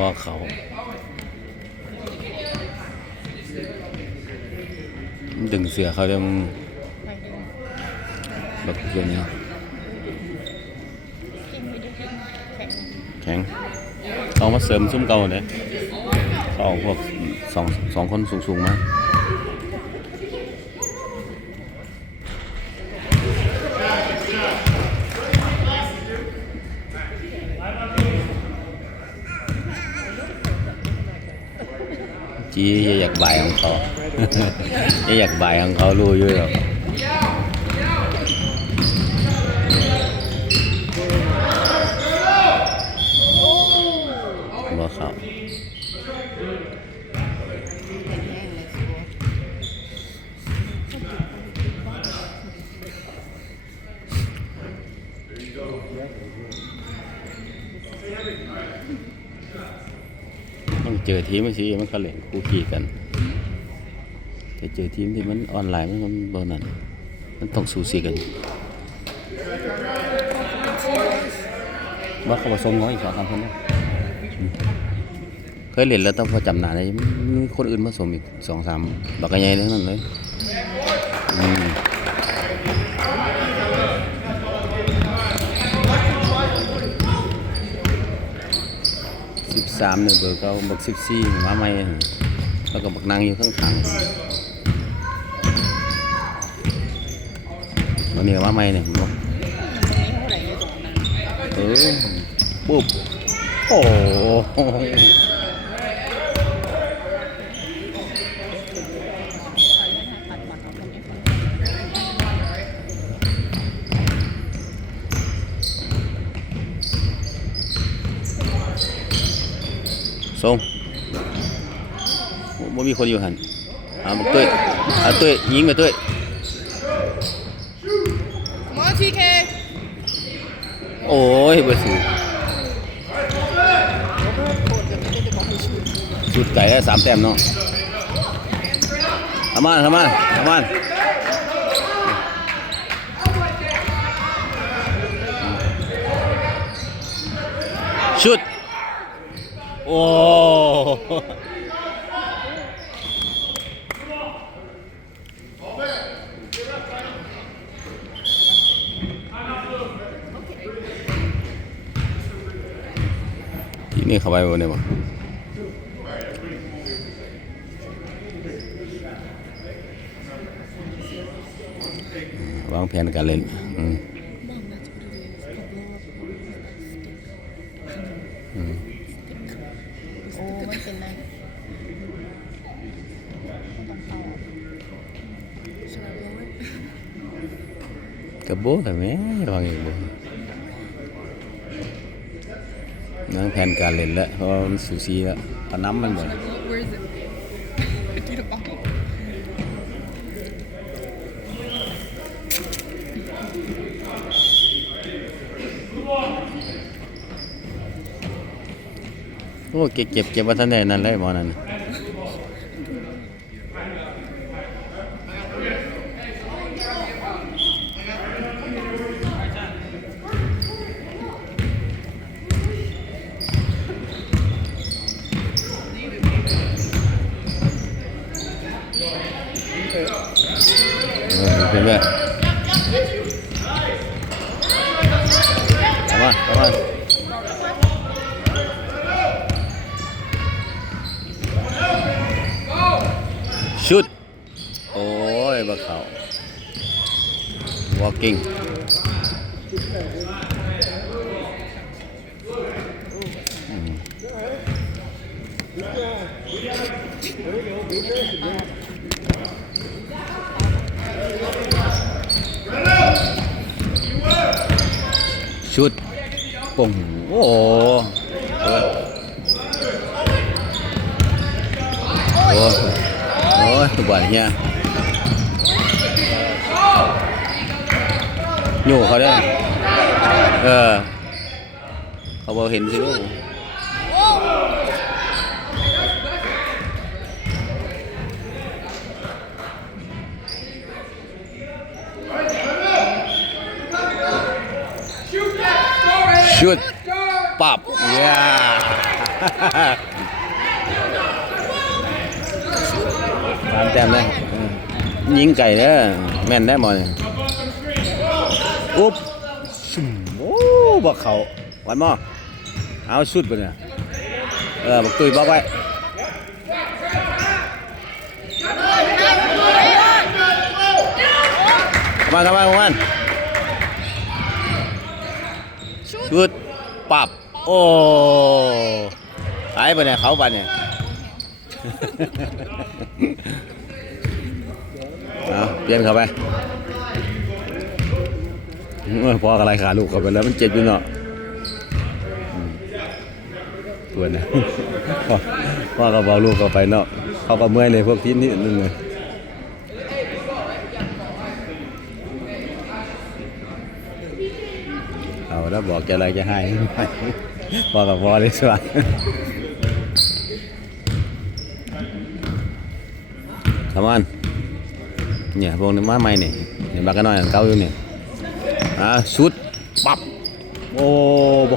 ว่าเขาดึงเสือเขาเดี๋ยวมึงไปดูแบบเรื่องนี้กินไม่ได้กินแข็งแข็งเอามาเสริมซุ้มเก่าเลยเขาเอาพวกสองสองคนสูงๆมา จีอยากบ่ายของเขา อยากบ่ายของเขารู้อยู่หรอกบ่เขา แห้งเลยสิต้องเจอทีมมันสิมันก็เล่นคู่ขี้กันแต่เจอทีมที่มันออนไลน์มันก็บ่นั่นมันต้องสู้สีกันว่าเขาผสมน้อยอีกสองสามคนนะอืมเคยเล่นแล้วต้องพอจำหนาได้มีคนอื่นผสมอีกสองสามบักกะใหญ่ทั้งนั้นเลยอืม สามเนี่ยเบอร์เก้าบักสิบสี่มาใหม่แล้วก็บักนางอยู่ข้างขังวันนี้ก็มาใหม่เนี่ยผมบอกมันมีเท่าไหร่อยู่ตรงนั้นเออปุ๊บโอ้โห ปัดปัดเอาตรงนี้ก่อน ส่งบ่มีคนอยู่หันเอาบักตุ้ยเอาตุ้ยยิงไปตุ้ยมาทีเคโอ้ยเบอร์สูโคตรจะไม่ได้จะบอกให้ชูชุดไก่ได้สามแต้มเนาะทำมันทำมันทำมันชุด โอ้ทีนี้เข้าไปบนเนี่ยบ่วางแผนการเล่นอืม เป็นไรต้องเข้ากระโบแต่แม่วางอีกบ่วางแผนการเล่นแล้วเพราะว่ามันสูสีแล้วพน้ำมันบ่ Where is โอ้เก็บเก็บเก็บไว่าท่านได้นั่นเลยหมอนั่นน่ะเออเป็นแบบเอามาเอามา ชุด โอ้ยบักเขา walking อืมชุดปุ่งโอ้โหเออ โอ้ยโอ้ยบ่อยเฮียโย่เขาได้เออ เขาบอกเห็นสิลูก โอ้ ชุดปับเย้ตาม แต้มเลยยิงไก่เด้อแม่นได้หมดอุ๊บโอ้บักเขาวันมอเอาสุดไปเนี่ยเออบักตุยบอกไว้มาเข้ามาเข้ามาชุดปับโอ้หายไปเนี่ยเขาไปเนี่ย เอาเปลี่ยนเข้าไปเออพออะไรขาลูกเข้าไปแล้วมันเจ็บอยู่เนาะอืมปวดนะพ่อพ่อก็บอกลูกเข้าไปเนาะเขาก็เมื่อยเลยพวกที่นี่นึงเลยเอาแล้วบอกจะอะไรจะให้พ่อกับพ่อเลยสวะทำมัน เนี่ยพวกนี้มาใหม่เนี่ยเนี่ยบากกันน้อยอันเก่าอยู่เนี่ยอ่าชุดปับโอ้บ่